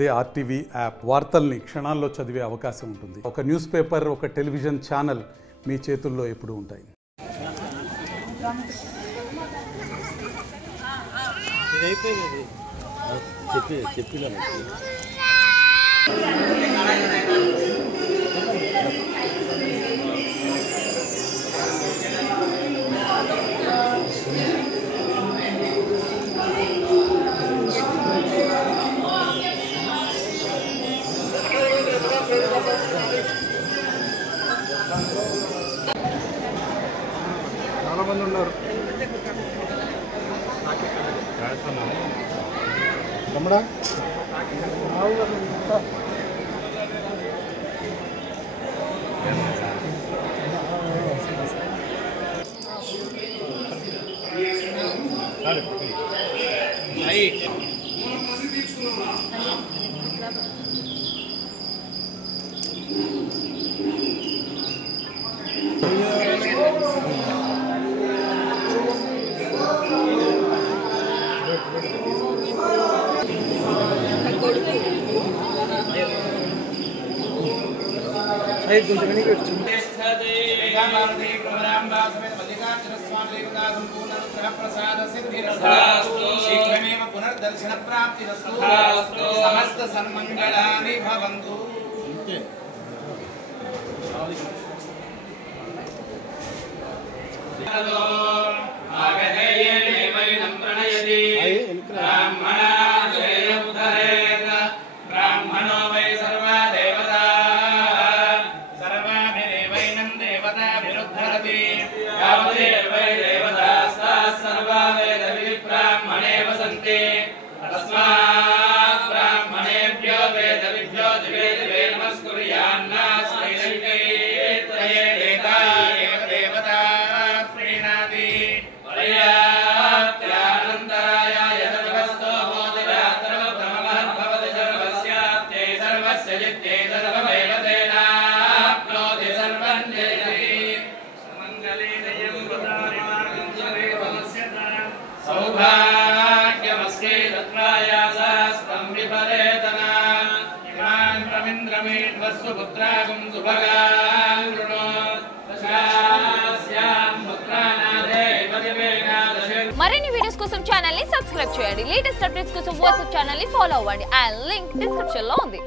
అదే RTV app వార్తల్ని క్షణాల్లో చదివే అవకాశం ఉంటుంది. ఒక న్యూస్ పేపర్, ఒక టెలివిజన్ ఛానల్ మీ చేతుల్లో ఎప్పుడూ ఉంటాయి. చాలా మంది ఉన్నారు. తమ్ముడా పునర్దర్శన ప్రాప్తిరస్తు. సమస్త సన్మంగళాని భవంతు. బ్రాహ్మణో వై సర్వా దేవతా సర్వాభిరేవైనం దేవతాభిరుద్ధరతి. యావదేవై దేవతాస్తాః సర్వా వేదవిః బ్రాహ్మణే వసంతి. తస్మాత్ బ్రాహ్మణేభ్యో వేదవిభ్యో దివే దివే నమస్కుర్యాన్నాస్మై త్రయే దేవతా ఏవ దేవతా ప్రీణాతి. పర్యాప్త్యానంతరాయ యదవస్తో మోదిరాత్రవ బ్రహ్మమహద్భవతి సర్వస్యాప్త్యై సర్వస్య జిత్యై సర్వమేవ తేనాప్నోతి సర్వం జయతి. సుమంగళే జయం వదామి మార్గం సర్వమస్యతాం. సౌభాగ్యమస్యై తత్రాయాసాస్తం విపరేతనా. ఇమాన్ రవీంద్రమేధ్వస్సు పుత్రాగం సుభగాన్ వృణోత్. దశాస్యాం పుత్రానాదే పదివేనాదశే. మరిన్ని వీడియోస్ కోసం ఛానల్ ని సబ్స్క్రైబ్ చేయండి. లేటెస్ట్ అప్డేట్స్ కోసం వాట్సాప్ ఛానల్ ని ఫాలో అవ్వండి. అండ్ లింక్ డిస్క్రిప్షన్ లో ఉంది.